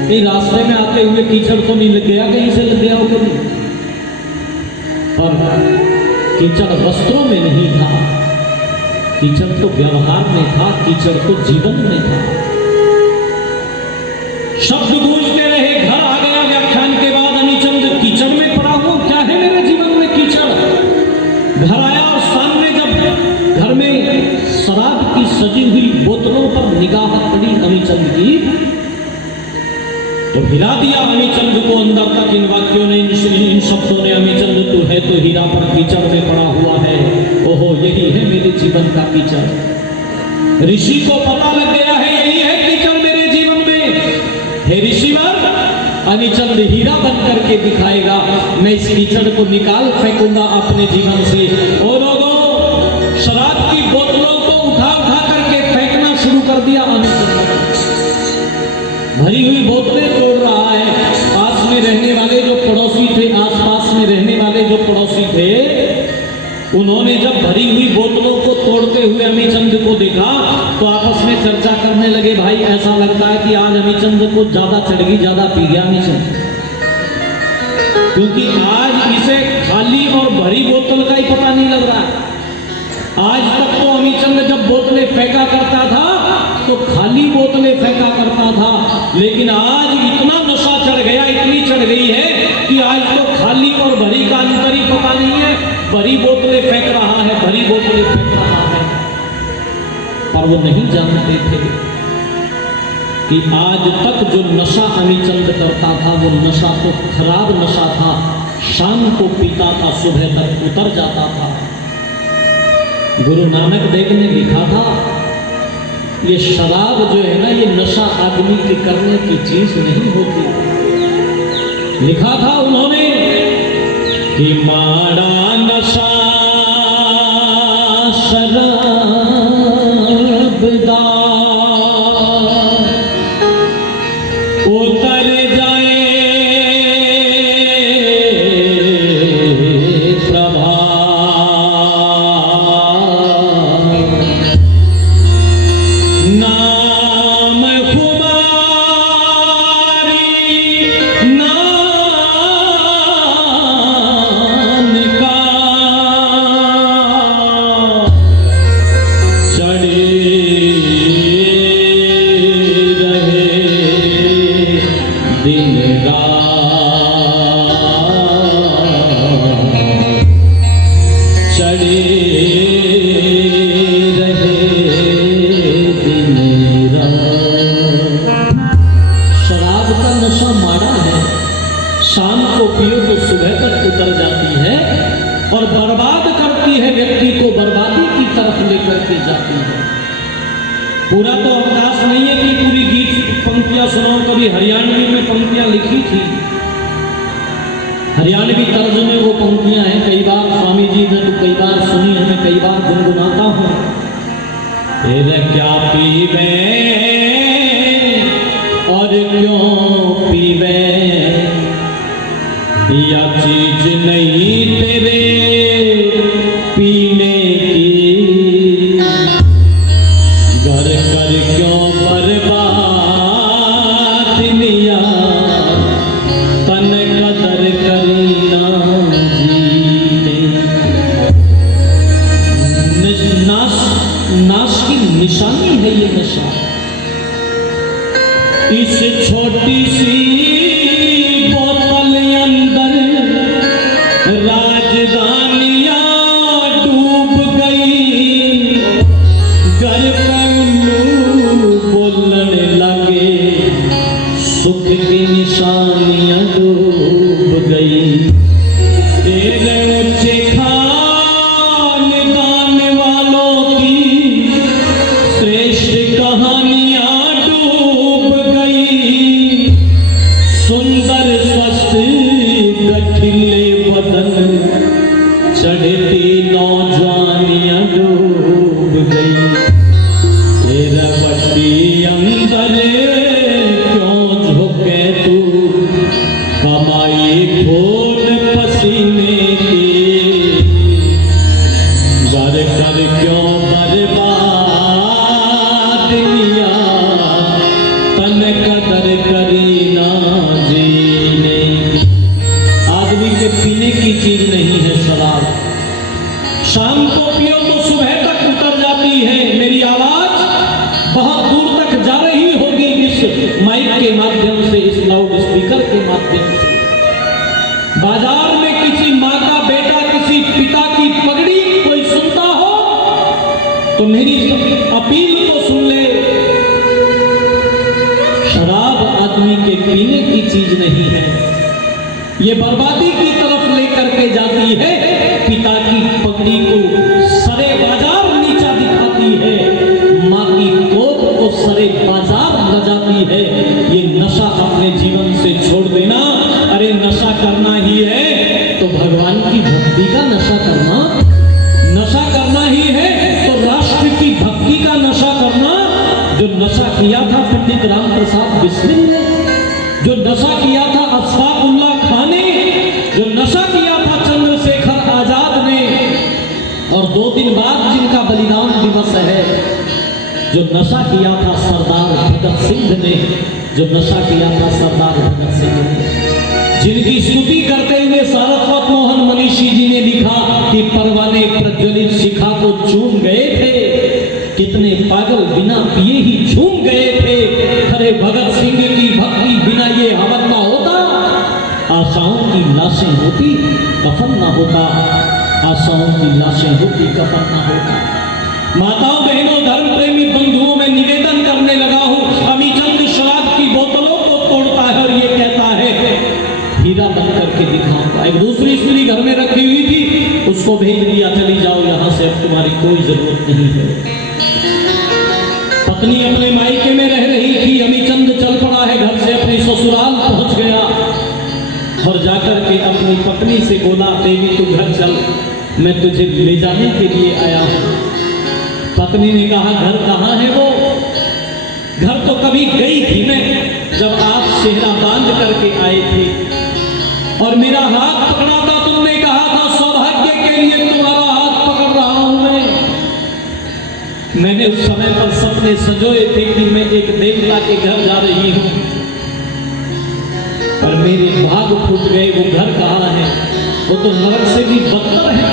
ये रास्ते में आते हुए कीचड़ तो नहीं लग गया, कहीं से लग गया हो कभी, पर कीचड़ वस्त्रों में नहीं था, कीचड़ तो व्यवहार में था, कीचड़ तो जीवन में था। शब्द गूंजते रहे, घर आ गया व्याख्यान के बाद अमीचंद, कीचड़ में पड़ा हुआ क्या है मेरे जीवन में कीचड़। घर आया और सामने जब घर में शराब की सजी हुई बोतलों पर निगाह पड़ी अमीचंद की, तो हिला दिया अमीचंद को अंदर तक इन वाक्यों ने, इन शब्दों ने। अमीचंद तू है तो हीरा पर कीचड़ में पड़ा हुआ है, ओहो यही है मेरे जीवन का कीचड़। ऋषि को पता लग गया है यही है कीचड़ मेरे जीवन में। हे ऋषिवर, अमीचंद हीरा बन करके दिखाएगा, मैं इस कीचड़ को निकाल फेंकूंगा अपने जीवन से। और लोगों, शराब की बोतलों को उठा उठा करके फेंकना शुरू कर दिया अमीचंद। भरी हुई बोतलें तोड़ रहा है। पास में रहने वाले जो पड़ोसी थे, आसपास में रहने वाले जो पड़ोसी थे, उन्होंने जब भरी हुई बोतलों को तोड़ते हुए अमीचंद को देखा तो आपस में चर्चा करने लगे, भाई ऐसा लगता है कि आज अमीचंद को ज्यादा चढ़ गई, ज्यादा पी गया अमीचंद, क्योंकि आज इसे खाली और भरी बोतल का ही पता नहीं लग रहा। आज तक तो अमीचंद जब बोतलें फेंका करता था तो खाली बोतलें फेंका करता था, लेकिन आज इतना नशा चढ़ गया, इतनी चढ़ गई है कि आज तो खाली और भरी का अंतर ही पता नहीं है। भरी बोतलें फेंक रहा है, भरी बोतलें फेंक रहा है। पर वो नहीं जानते थे कि आज तक जो नशा अमीचंद करता था वो नशा तो खराब नशा था, शाम को पीता था, सुबह तक उतर जाता था। गुरु नानक देव ने लिखा था, ये शराब जो है ना, ये नशा आदमी के करने की चीज नहीं होती। लिखा था उन्होंने कि माड़ा नशा शराब दा उतर जाए नाम कुमारी नानका उतर जाती है और बर्बाद करती है, व्यक्ति को बर्बादी की तरफ लेकर के जाती है। पूरा तो अवकाश नहीं है कि पूरी गीत पंक्तियां सुनाऊं, कभी हरियाणवी में पंक्तियां लिखी थी, हरियाणवी तर्ज में वो पंक्तियां हैं, कई बार स्वामी जी ने तो कई बार सुनी है, मैं कई बार गुनगुनाता हूँ। क्या पीवे और क्यों पीवे, या चीज नहीं तेरे पीने की, घर कर क्यों बर्बाद दुनिया, तन कदर करी ना जीने। नाश की निशानी है ये नशा। इस छोटी सी बोतल अंदर राजधानियां डूब गई, घर पे उल्लू बोलने लगे, सुख की निशानियां डूब गई। ऊंचे खानदान वालों की श्रेष्ठ कहानियां डूब गई, सुंदर स्वस्थ गठिले बदन चढ़ती नौजवानियां डूब गई। तेरा बट्टी अंदर क्यों झोंके तू, कमाई खून पसीने की, घर कर क्यों बर्बाद दुनिया, तन कदर करी ना जीने। आदमी के पीने की चीज नहीं है शराब, शाम को पियो तो सुबह तक उतर जाती है। मेरी आवाज बहुत दूर तक जा रही होगी इस माइक के माध्यम से, इस लाउड स्पीकर के माध्यम से। बाजार में किसी माँ का बेटा, किसी पिता की पगड़ी कोई सुनता हो तो मेरी अपील तो सुन ले। शराब आदमी के पीने की चीज नहीं है, ये बर्बादी की तरफ लेकर के जाती है। पिता की पगड़ी को सरे बाजार नीचा दिखाती है, माँ की कोख को सरे बाजार ल जाती है। ये नशा अपने जीवन से छोड़ देना। अरे नशा करना ही है तो भगवान की भक्ति का नशा करना, नशा करना ही है तो राष्ट्र की भक्ति का नशा करना। जो नशा किया था पंडित राम प्रसाद बिस्मिल ने, जो नशा किया था अशफाकुल्लाह खान ने, जो नशा किया था चंद्रशेखर आजाद ने, और 2 दिन बाद जिनका बलिदान दिवस है, जो नशा किया था सरदार भगत सिंह ने, जो नशा किया था सरदार भगत सिंह ने, जिनकी स्तुति करते हुए सारस्वत मोहन मनीषी जी ने लिखा कि परवाने प्रज्वलित शिखा को चूम गए थे, कितने पागल बिना पिए ही झूम गए थे। अरे भगत सिंह की भक्ति बिना ये हवन ना होता, आशाओं की लाशें होती कफन ना होता, आशाओं की लाशें होती कफन ना होता। माताओं बहनों धर्म प्रेमी बंधुओं में निवेदन करने लगा हूं, अमीचंद शराब की बोतलों को तोड़ता है और ये कहता है हीरा बन करके दिखाऊंगा। एक दूसरी स्त्री घर में रखी हुई थी, उसको भेज दिया, चली जाओ यहां से, अब तुम्हारी कोई जरूरत नहीं है। पत्नी अपने मायके में रह रही थी, अमीचंद चल पड़ा है घर से, अपने ससुराल पहुंच गया और जाकर के अपनी पत्नी से बोला, देवी तू घर चल, मैं तुझे ले जाने के लिए आया हूं। पत्नी ने कहा घर कहाँ है वो? घर तो कभी गई थी मैं, जब आप सेहरा बांध करके आए थे और मेरा हाथ पकड़ा था, तुमने कहा था सौभाग्य के लिए तुम्हारा हाथ पकड़ रहा हूं मैंने उस समय पर सपने सजोए थे कि मैं एक देवता के घर जा रही हूं, पर मेरे भाग फूट गए। वो घर कहाँ है? वो तो नरक से भी बदतर है।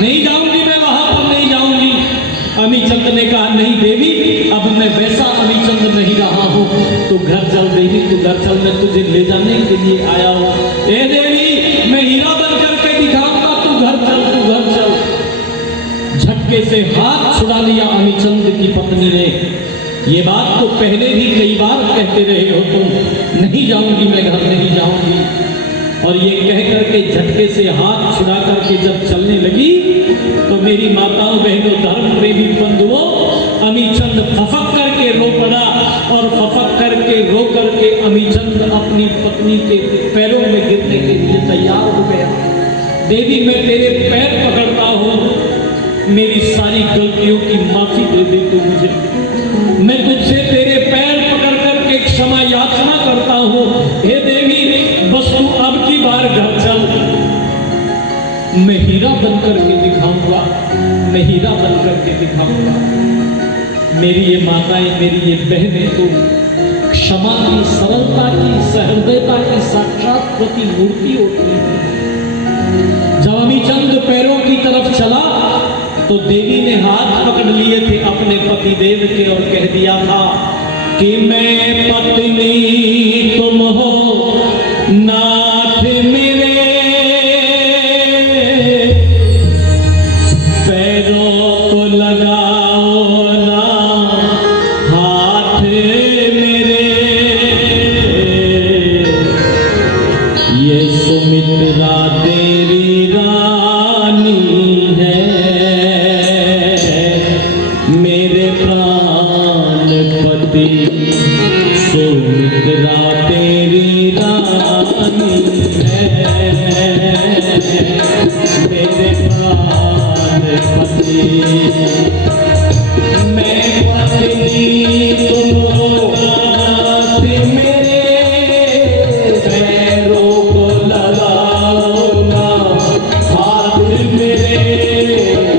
नहीं जाऊंगी मैं वहां पर, नहीं जाऊंगी। अमीचंद ने कहा नहीं देवी, अब मैं वैसा अमीचंद नहीं रहा हूं, तू घर चल देवी, तू घर चल, मैं तुझे ले जाने के लिए आया हूं। ए देवी, मैं हीरा बन करके दिखाऊंगा, तू घर चल, तू घर चल। झटके से हाथ छुड़ा लिया अमीचंद की पत्नी ने। ये बात तो पहले भी कई बार कहते रहे हो तुम, नहीं जाऊंगी मैं घर, नहीं जाऊंगी। और ये कह करके झटके से हाथ छुड़ा करके जब चलने लगी तो मेरी माताओं बहनों धर्म प्रेमी बंधुओं अमीचंद फफक करके रो पड़ा और फफक करके रो करके अमीचंद अपनी पत्नी के पैरों में गिरने के लिए तैयार हो गया। देवी मैं तेरे पैर पकड़ता हूँ, मेरी सारी गलतियों की माफी दे दे तू मुझे, मैं तुझसे तेरे पैर पकड़ करके क्षमा याचना करता हूँ। हे देवी बस तू अब की बार घर चल, मैं हीरा बन करके दिखाऊंगा, मैं हीरा बन करके दिखाऊंगा। मेरी ये माताएं, मेरी ये बहनें तो क्षमा की, सरलता की, सहृदयता की साक्षात प्रतिमूर्ति होती है। जब अमीचंद पैरों की तरफ चला तो देवी ने हाथ पकड़ लिए थे अपने पति देव के और कह दिया था कि मैं पत्नी तुम हो नाथ मेरे, पैरों को लगाओ ना हाथ मेरे, ये सुमित्रा तेरी रानी है, मेरे प्राण पति सुमित्रा तेरी रानी है, मेरे प्राण पति, मैं पत्नी तुम हो नाथ मेरे, पैरों को लगाओ ना हाथ मेरे,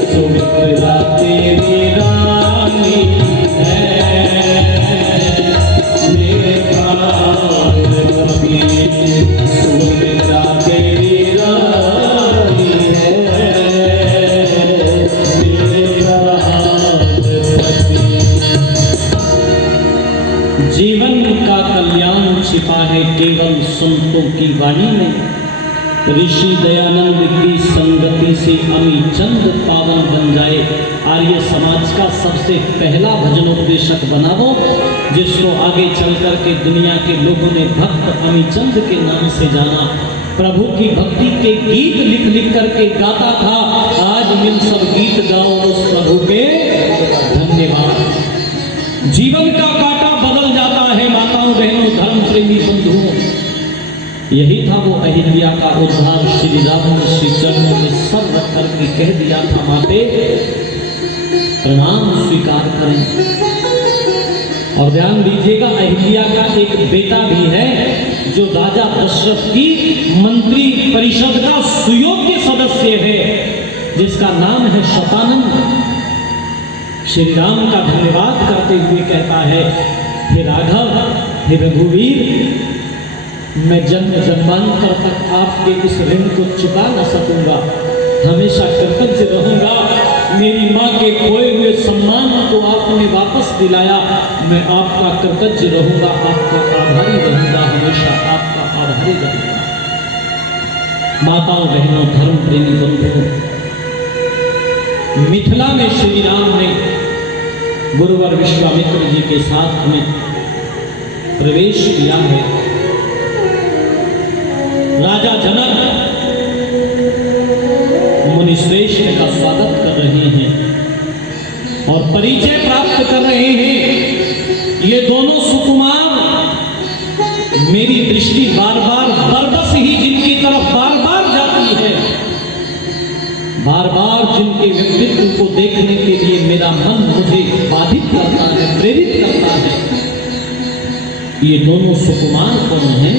सुमित्रा तेरी रानी है, मेरे प्राण पति सुमित्रा तेरी रानी है, मेरे प्राण पति। जीवन का कल्याण छिपा है केवल संतों की वाणी में, ऋषि दयानंद की संगति से अमीचंद पावन बन जाए। आर्य समाज का सबसे पहला भजनोपदेशक बना वो, जिसको आगे चल करके दुनिया के लोगों ने भक्त अमीचंद के नाम से जाना। प्रभु की भक्ति के गीत लिख लिख करके गाता था, आज मिल सब गीत गाओ उस प्रभु के धन्यवाद। जीवन का कांटा बदल जाता है माताओं बहनों धर्म प्रेमी बंधुओं। यही था वो अहिल्या का उद्धार। श्री राम ने श्री चरणों में सर रख करके कह दिया था, माते प्रणाम स्वीकार करें। और ध्यान दीजिएगा अहिल्या का एक बेटा भी है जो राजा दशरथ की मंत्री परिषद का सुयोग्य सदस्य है, जिसका नाम है शतानंद। श्री राम का धन्यवाद करते हुए कहता है, हे राघव, हे रघुवीर, मैं जन्म जन्मांतर तक आपके इस ऋण को चुका न सकूंगा, हमेशा कृतज्ञ रहूंगा। मेरी माँ के खोए हुए सम्मान को आपने वापस दिलाया, मैं आपका कृतज्ञ रहूंगा, आपका आभारी रहूंगा, हमेशा आपका आभारी रहूंगा। माताओं बहनों धर्म प्रेमी बंधुओं, मिथिला में श्री राम ने गुरुवर विश्वामित्र जी के साथ में प्रवेश किया है। राजा जनक मुनिश्रेष्ठ का स्वागत कर रहे हैं और परिचय प्राप्त कर रहे हैं। ये दोनों सुकुमार मेरी दृष्टि बार बार बरबस ही जिनकी तरफ बार बार जाती है, बार बार जिनके व्यक्तित्व को देखने के लिए मेरा मन मुझे बाधित करता है, प्रेरित करता है। ये दोनों सुकुमार कौन हैं?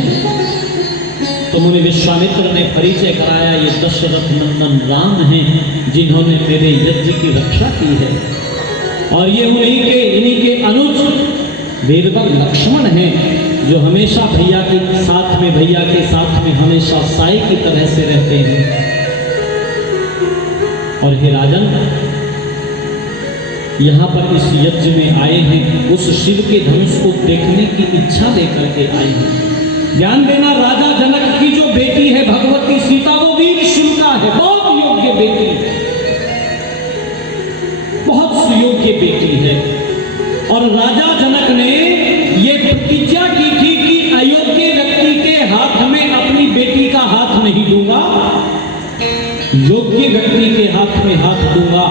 तो मुनि विश्वामित्र ने परिचय कराया, ये दशरथ नंदन राम हैं जिन्होंने मेरे यज्ञ की रक्षा की है, और ये इन्हीं के अनुज वीरबल लक्ष्मण हैं जो हमेशा भैया के साथ में हमेशा साई की तरह से रहते हैं। और हे राजन, यहाँ पर इस यज्ञ में आए हैं, उस शिव के धनुष को देखने की इच्छा लेकर के आए हैं। ध्यान देना, राजा जनक की जो बेटी है भगवती सीता, वो वीर शुल्का है, बहुत योग्य बेटी है, बहुत सुयोग्य बेटी है। और राजा जनक ने ये प्रतिज्ञा की थी कि अयोग्य व्यक्ति के हाथ में अपनी बेटी का हाथ हाथ में हाथ दूंगा।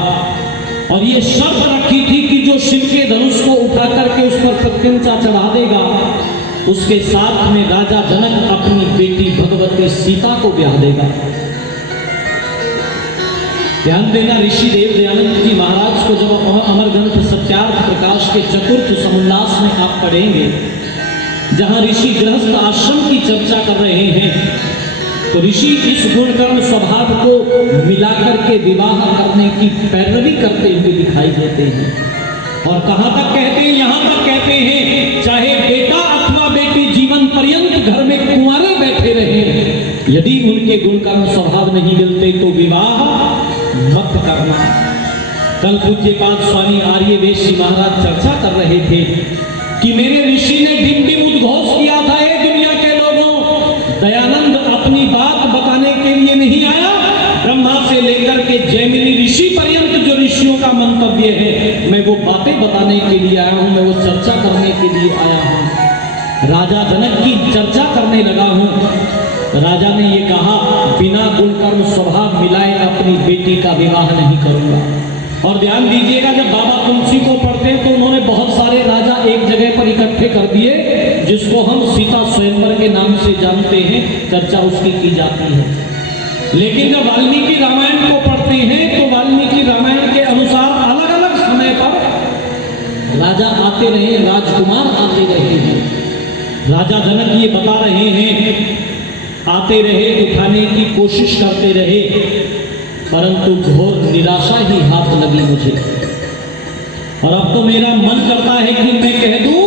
और ये शर्त रखी थी कि जो शिव के धनुष को उठा करके उस पर प्रत्यंचा चढ़ा देगा, उसके साथ में राजा जनक अपनी बेटी भगवती सीता को ब्याह देगा। ध्यान देना, ऋषि देव दयानंद जी महाराज को जब अमर ग्रंथ सत्यार्थ प्रकाश के चतुर्थ समुल्लास में आप पढ़ेंगे, जहां ऋषि गृहस्थ आश्रम की चर्चा कर रहे हैं, तो ऋषि इस गुणकर्म स्वभाव को मिलाकर के विवाह करने की पैरवी करते हुए दिखाई देते हैं। और कहां तक कहते हैं? यहां तक कहते हैं चाहे बेटा अथवा बेटी जीवन पर्यंत घर में कुंवारे बैठे रहे, यदि उनके गुणकर्म स्वभाव नहीं मिलते तो विवाह मत करना। कल पूज्यपाद स्वामी आर्य वैश्य महाराज चर्चा कर रहे थे कि मेरे ऋषि ने डिंडिम उद्घोष किया था, ए दुनिया के लोगों, दयानंद अपनी बात बताने के लिए नहीं आया, ब्रह्मा से लेकर के जैमिनी ऋषि पर्यंत जो ऋषियों का मंतव्य है, मैं वो बातें बताने के लिए आया हूं, मैं वो चर्चा करने के लिए आया हूं। राजा जनक की चर्चा करने लगा हूं। राजा ने ये कहा, बिना गुणकर्म स्वभाव मिलाए अपनी बेटी का विवाह नहीं करूंगा। और ध्यान दीजिएगा, जब बाबा तुलसी को पढ़ते हैं तो उन्होंने बहुत सारे राजा एक जगह पर इकट्ठे कर दिए, जिसको हम सीता स्वयंवर के नाम से जानते हैं, चर्चा उसकी की जाती है। लेकिन जब वाल्मीकि रामायण को पढ़ते हैं तो वाल्मीकि रामायण के अनुसार अलग अलग समय पर राजा आते रहे, राजकुमार आते रहे हैं। राजा जनक ये बता रहे हैं, आते रहे, उठाने की कोशिश करते रहे, परंतु घोर निराशा ही हाथ लगी मुझे। और अब तो मेरा मन करता है कि मैं कह दूं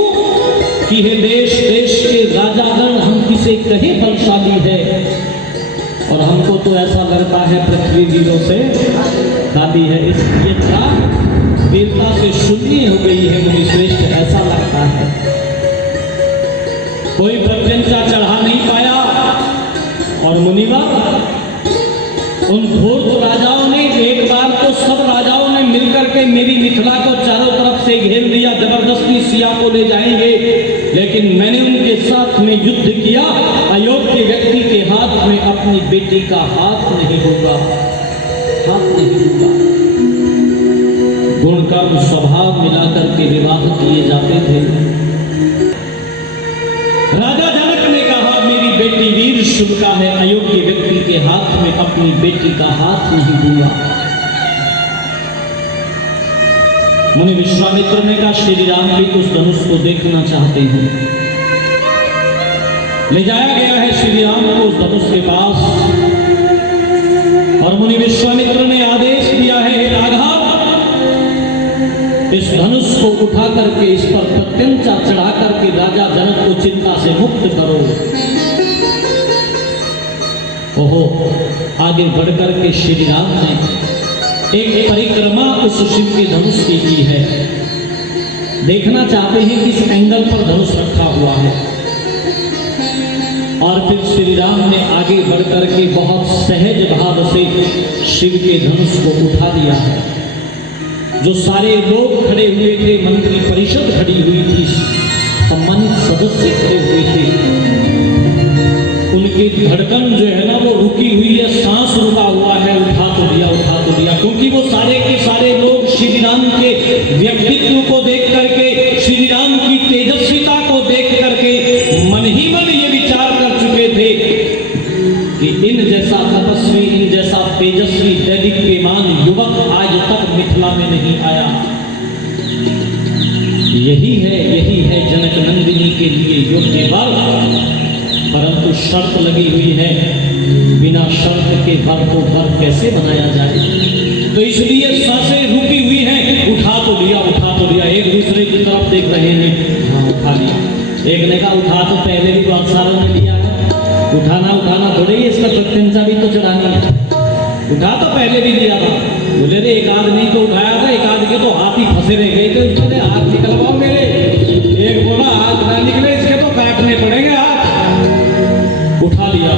कि हे देश देश के राजागण, हम किसे कहे बलशाली है, और हमको तो ऐसा लगता है पृथ्वी वीरों से खाली है। इसलिए वीरता से शून्य हो गई है मुनि श्रेष्ठ, ऐसा लगता है। कोई प्रत्यंचा चढ़ा नहीं पाया, और मुनिवर उन धूर्त राजाओं ने एक बार तो सब राजाओं ने मिलकर के मेरी मिथिला को चारों तरफ से घेर दिया, जबरदस्ती सिया को ले जाएंगे, लेकिन मैंने उनके साथ में युद्ध किया। अयोग्य व्यक्ति के हाथ में अपनी बेटी का हाथ नहीं दूंगा, हाथ नहीं दूंगा। गुणकर्म स्वभाव मिलाकर के विवाह किए जाते थे। राजा जनक ने कहा, मेरी बेटी वीर शुभ का है, अयोग्य व्यक्ति के हाथ में अपनी बेटी का हाथ नहीं दूंगा। मुनि विश्वामित्र ने कहा, श्री राम भी उस धनुष को देखना चाहते हैं। ले जाया गया है श्री राम को उस धनुष के पास, और मुनि विश्वामित्र ने आदेश दिया है, हे राघव, इस धनुष को उठा करके इस पर प्रत्यंचा चढ़ा करके राजा जनक को चिंता से मुक्त करो। ओहो, आगे बढ़कर के श्री राम ने एक परिक्रमा उस शिव के धनुष की है। देखना चाहते हैं किस एंगल पर धनुष रखा हुआ है। और फिर श्री राम ने आगे बढ़कर के बहुत सहज भाव से शिव के धनुष को उठा दिया है। जो सारे लोग खड़े हुए थे, मंत्री परिषद खड़ी हुई थी, सम्मानित सदस्य खड़े हुए थे, उनकी धड़कन जो है ना वो रुकी हुई है, सांस रुका हुआ है। उठा तो दिया, क्योंकि वो सारे के सारे लोग श्री राम के व्यक्तित्व को देख करके, श्री राम की तेजस्विता को देख करके मन ही मन ये विचार कर चुके थे कि इन जैसा तपस्वी, इन जैसा तेजस्वी दैदिप्यमान युवक आज तक मिथिला में नहीं आया। यही है जनक नंदिनी के लिए योग्य वर। परंतु शर्त लगी हुई है, बिना शर्त के वर को वर कैसे बनाया जाए। तो इसलिए सांसें रुकी हुई है। उठा तो लिया, एक दूसरे की तरफ देख रहे हैं, हाँ उठा लिया। एक ने कहा, उठा तो पहले भी बहुत सारा ने लिया है, उठाना थोड़ी, इसका प्रत्यंचा भी तो चढ़ानी है। उठा तो पहले भी लिया था। बोले रे, एक आदमी तो उठाया था, एक आदमी के तो हाथ ही फंसे रह गए थे, उसने हाथ निकलवाओ मेरे। एक बोला हाथ ना निकले, इसके तो काटने पड़ेंगे हाथ। उठा लिया।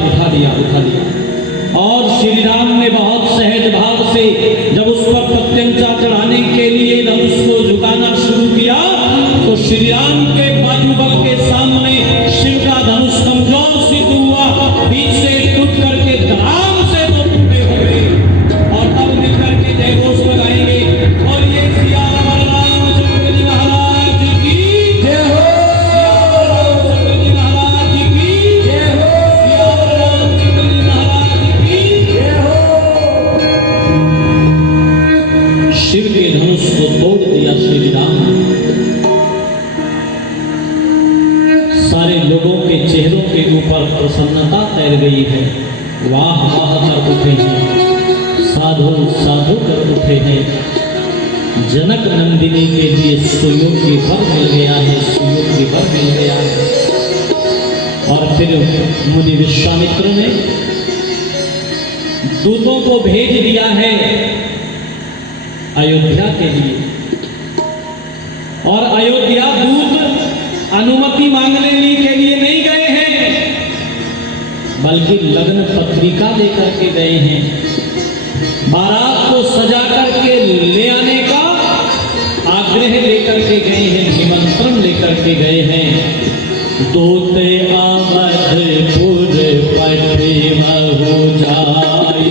और श्री राम ने बहुत सहज भाव से जब उस पर प्रत्यंचा चढ़ाने के लिए धनुष को झुकाना शुरू किया, तो श्री राम के बाजूबल के सामने शिव का धनुष कमजोर सिद्ध हुआ, बीच से टूट करके धड़ाम से दो टुकड़े हो गए। और तब निकल के पर प्रसन्नता तैर गई है। वाह वाह कर उठे हैं, साधु साधु कर उठे हैं। जनक नंदिनी के लिए सुयोग्य वर मिल गया है, सुयोग्य वर मिल गया है। और फिर मुनि विश्वामित्र ने दूतों को भेज दिया है अयोध्या के लिए, और अयोध्या दूत अनुमति मांगने के लिए नहीं गए हैं, बल्कि लग्न पत्रिका लेकर के गए हैं। बारात को सजा करके ले आने का आग्रह लेकर के गए हैं, निमंत्रण लेकर के गए हैं। दूत अवधपुर पटे महु जाई,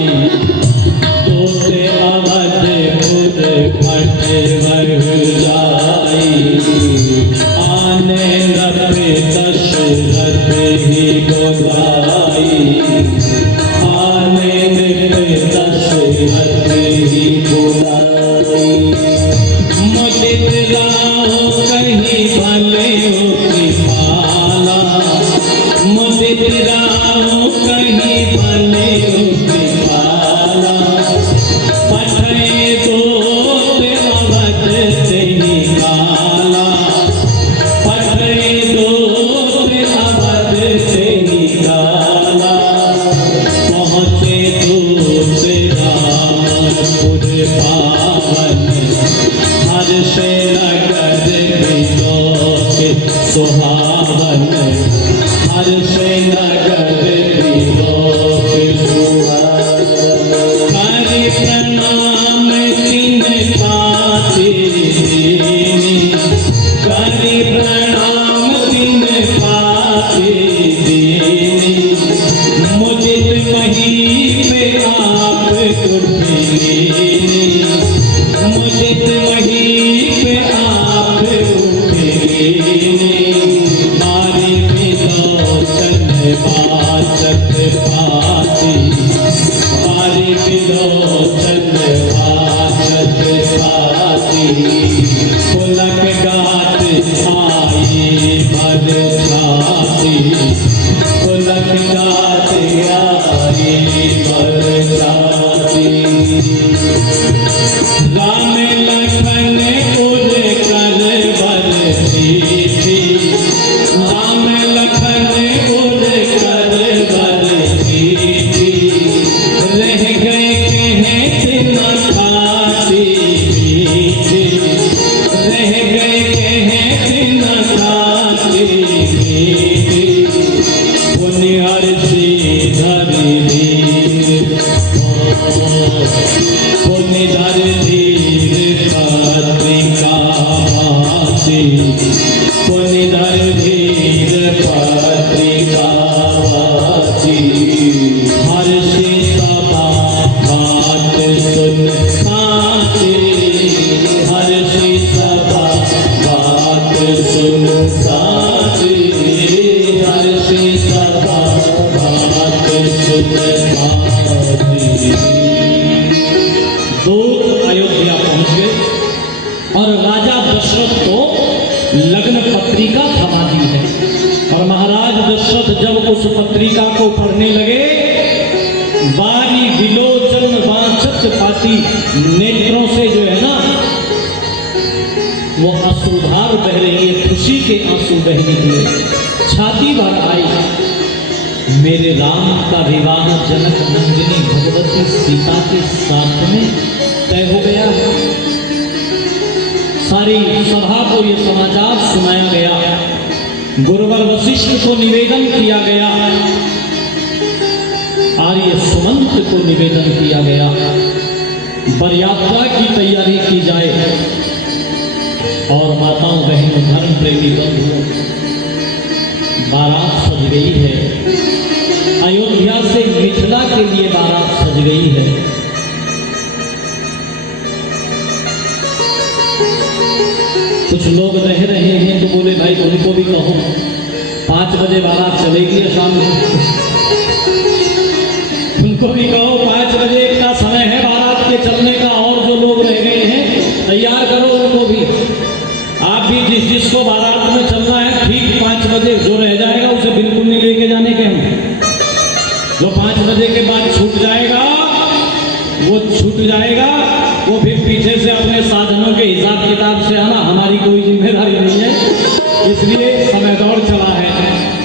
दूत अवधपुर पटे महु जाई। आने रवे दशरथ ही गोदाई, आने रवे दशरथ ही गोदाई। मुदित राहो कहीं भले हो कृपाला, मुदित राहो कहीं भले हो कृपाला। पठे दूत अवध से निकाला, पठे दूत अवध से निकाला। पहुँचे दूत रामपुर पावन, हर्ष नगर विलोक सुहावन, हर्ष नगर विलोक सुहावन। हरि प्रणाम तिन पाते दीनी, हरि प्रणाम तिन पाते दीनी। मुदित मही पे आप उठेनी, मुदित मही पे आप उठेनी। मारे विलोचन वाचक पाती, मारे विलोचन वाचक पाती। पुलक गात आई भर छाती, पुलक गात आई भर छाती। राम लखन उर कर बरसी थी, राम लखन उर कर बरसी थी। रह गए कहते न खाती मीठी, रह गए कहते न खाती मीठी। पुण्यहर्षि धरि धीर, पुण्यधर धीर पत्रिका वासी, पुण्यधर धीर पत्रिका वासी। हर्षि सभा बात सुन साची, हर्षि सभा बात सुन साची, हर्षि सभा बात सुन साची। दूत अयोध्या पहुंच गए और राजा दशरथ को लग्न पत्रिका थमा दी है। और महाराज दशरथ जब उस पत्रिका को पढ़ने लगे, बारी विलोचन वांछत पाती नेत्रों से जो है ना वो अश्रुधार बह रही है, खुशी के आंसू बह निकले, छाती भर आई। मेरे राम का विवाह जनक नंदिनी भगवती सीता के साथ में तय हो गया है। सारी सभा को ये समाचार सुनाया गया, गुरुवर वशिष्ठ को निवेदन किया गया, आर्य सुमंत को निवेदन किया गया। बरयात्रा की तैयारी की जाए और माताओं बहनों धर्म प्रेमी बंधुओं, बारात सज गई है। अयोध्या से मिथिला के लिए बारात सज गई है। कुछ लोग रह रहे हैं तो बोले भाई उनको भी कहो 5 बजे बारात चलेगी शाम को, उनको भी कहो 5 बजे का समय है बारात के चलने का, और जो लोग रह गए हैं तैयार करो उनको भी। आप भी जिसको बारात में चलना है ठीक 5 बजे, जो रह जाएगा उसे बिल्कुल नहीं लेके जाने के हम।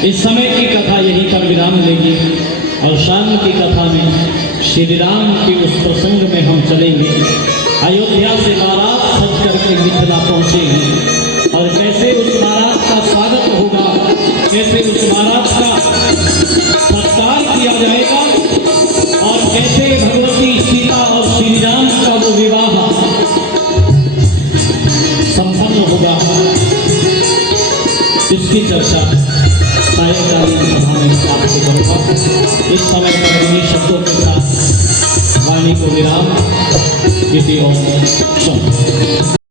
इस समय की कथा यहीं पर विराम लेगी और शाम की कथा में श्री राम के उस प्रसंग में हम चलेंगे। अयोध्या से बारात सज करके मिथिला पहुंचेगी और कैसे उस बारात का स्वागत होगा, कैसे उस बारात का सत्कार किया जाएगा और कैसे भगवती सीता और श्री राम का वो विवाह संपन्न होगा, इसकी चर्चा सायंकालीन सभा में आपसे करूँगा। इस समय पर इन्हीं शब्दों के साथ वाणी को विराम। इति ओम।